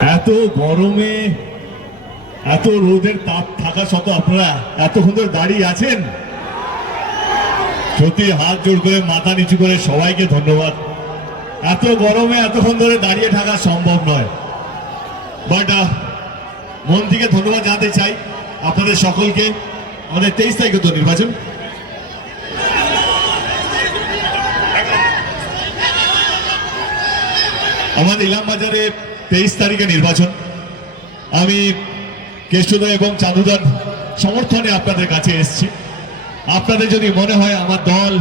এত গরমে এত রোদের তাপ থাকা সত্ত্বেও আপনারা এতক্ষণ ধরে দাঁড়িয়ে আছেন, সত্যি হাত জোড় করে মাথা নিচু করে সবাইকে ধন্যবাদ। এত গরমে এতক্ষণ ধরে দাঁড়িয়ে থাকা সম্ভব নয়, বাট মন থেকে ধন্যবাদ জানাতে চাই আপনাদের সকলকে। আমাদের 23 তারিখে তো নির্বাচন, আমাদের ইলামবাজারে 23 তারিখে নির্বাচন। আমি কেষ্টদা এবং চাঁদুদার সমর্থনে আপনাদের কাছে এসেছি। আপনাদের যদি মনে হয় আমার দল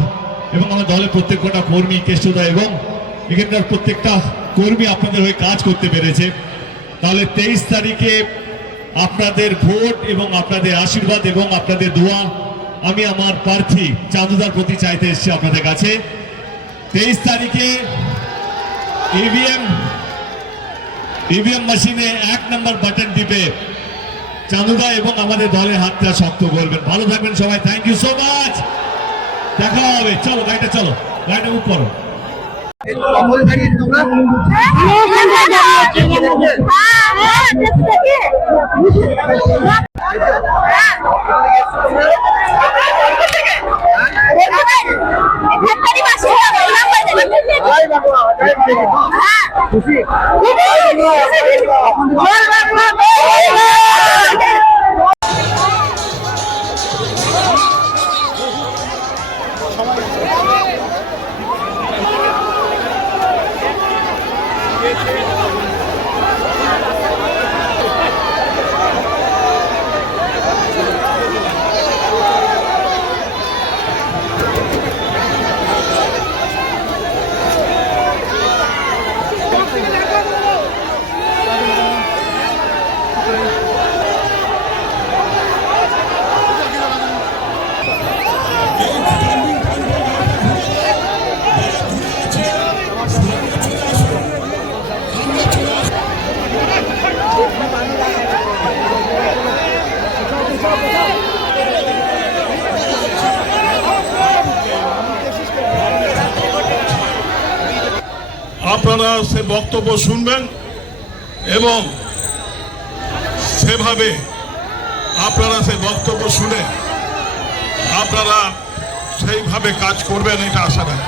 এবং আমার দলের প্রত্যেকটা কর্মী, কেষ্টদা এবং এখানকার প্রত্যেকটা কর্মী আপনাদের হয়ে কাজ করতে পেরেছে, তাহলে 23 তারিখে আপনাদের ভোট এবং আপনাদের আশীর্বাদ এবং আপনাদের দোয়া আমি আমার প্রার্থী চাঁদুদার প্রতি চাইতে এসেছি আপনাদের কাছে। 23 তারিখে ইভিএম মেশিনে 1 নম্বর বাটন টিপে চাঁদুদা এবং আমাদের দলের হাতটা শক্ত করবেন। ভালো থাকবেন সবাই, থ্যাংক ইউ সো মাচ, দেখা হবে। চলো গাড়িটা, চলো গাড়িটা মুভ করো। আপনারা সে বক্তব্য শুনবেন এবং সেভাবে আপনারা সে বক্তব্য শুনে আপনারা সেইভাবে কাজ করবেন, এটা আশা রাখি।